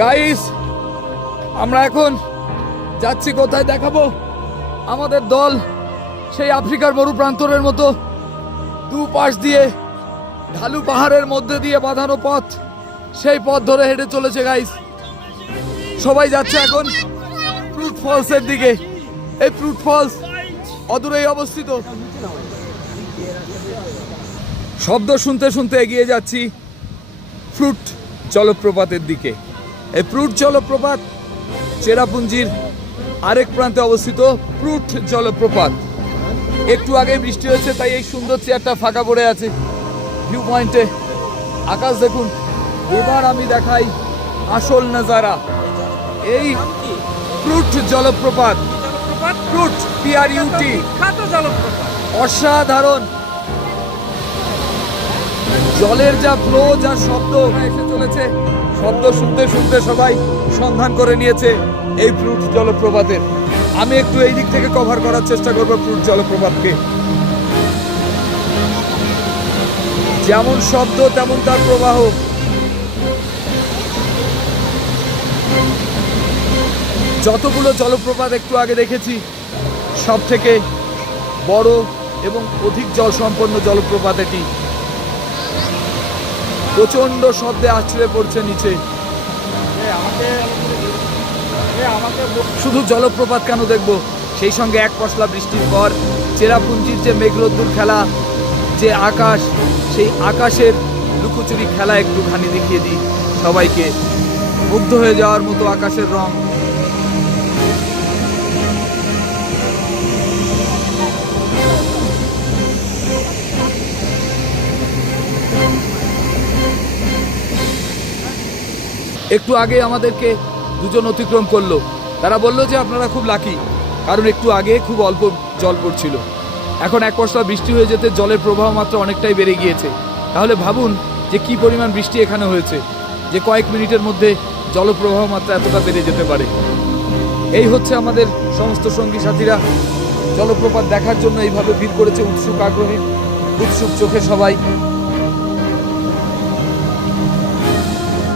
Guys আমরা এখন যাচ্ছি, কোথায় দেখাবো? আমাদের দল সেই আফ্রিকার মরু প্রান্তরের মতো দু পাশ দিয়ে ঢালু পাহাড়ের মধ্যে দিয়ে বাঁধানো পথ, সেই পথ ধরে হেঁটে চলেছে গাইস সবাই যাচ্ছে এখন ফ্রুট ফলসের দিকে। এই ফ্রুট ফলস অদূরেই অবস্থিত। শব্দ শুনতে শুনতে এগিয়ে যাচ্ছি ফ্রুট জলপ্রপাতের দিকে। এই ফ্রুট জলপ্রপাত চেরাপুঞ্জির আরেক প্রান্তে অবস্থিত ফ্রুট জলপ্রপাত। একটু আগে বৃষ্টি হয়েছে তাই এই সুন্দর চেয়ারটা ফাঁকা পড়ে আছে। ভিউ পয়েন্টে আকাশ দেখুন। এবার আমি দেখাই আসল নাজারা। এই ফ্রুট জলপ্রপাত। ফ্রুট পিআরইউটি অসাধারণ। জলের যা ফ্লো যা শব্দ এসে চলেছে। শব্দ শুনতে শুনতে সবাই সন্ধান করে নিয়েছে এই ফ্রুট জলপ্রপাতের। আমি একটু এই দিক থেকে কভার করার চেষ্টা করব ফ্রুট জলপ্রপাতকে। যেমন শব্দ, তেমন তার প্রবাহ। যতগুলো জলপ্রপাত একটু আগে দেখেছি সব থেকে বড় এবং অধিক জল সম্পন্ন জলপ্রপাত এটি। প্রচণ্ড শব্দে আছড়ে পড়ছে নিচে। শুধু জলপ্রপাত কেন দেখব? সেই সঙ্গে এক পশলা বৃষ্টির পর চেরাপুঞ্জির যে মেঘরোদ্দুর খেলা যে আকাশ সেই আকাশের লুকোচুরি খেলা একটুখানি দেখিয়ে দিই সবাইকে। মুগ্ধ হয়ে যাওয়ার মতো আকাশের রং। একটু আগে আমাদেরকে দুজন অতিক্রম করল। তারা বলল যে আপনারা খুব লাকি, কারণ একটু আগে খুব অল্প জল পড়ছিল। এখন এক পশলা বৃষ্টি হয়ে যেতে জলের প্রবাহ মাত্রা অনেকটাই বেড়ে গিয়েছে। তাহলে ভাবুন যে কি পরিমাণ বৃষ্টি এখানে হয়েছে, যে কয়েক মিনিটের মধ্যে জলপ্রবাহ মাত্রা এতটা বেড়ে যেতে পারে। এই হচ্ছে আমাদের সমস্ত সঙ্গী সাথীরা। জলপ্রপাত দেখার জন্য এইভাবে ভিড় করেছে উৎসুক আগ্রহী, উৎসুক চোখে সবাই।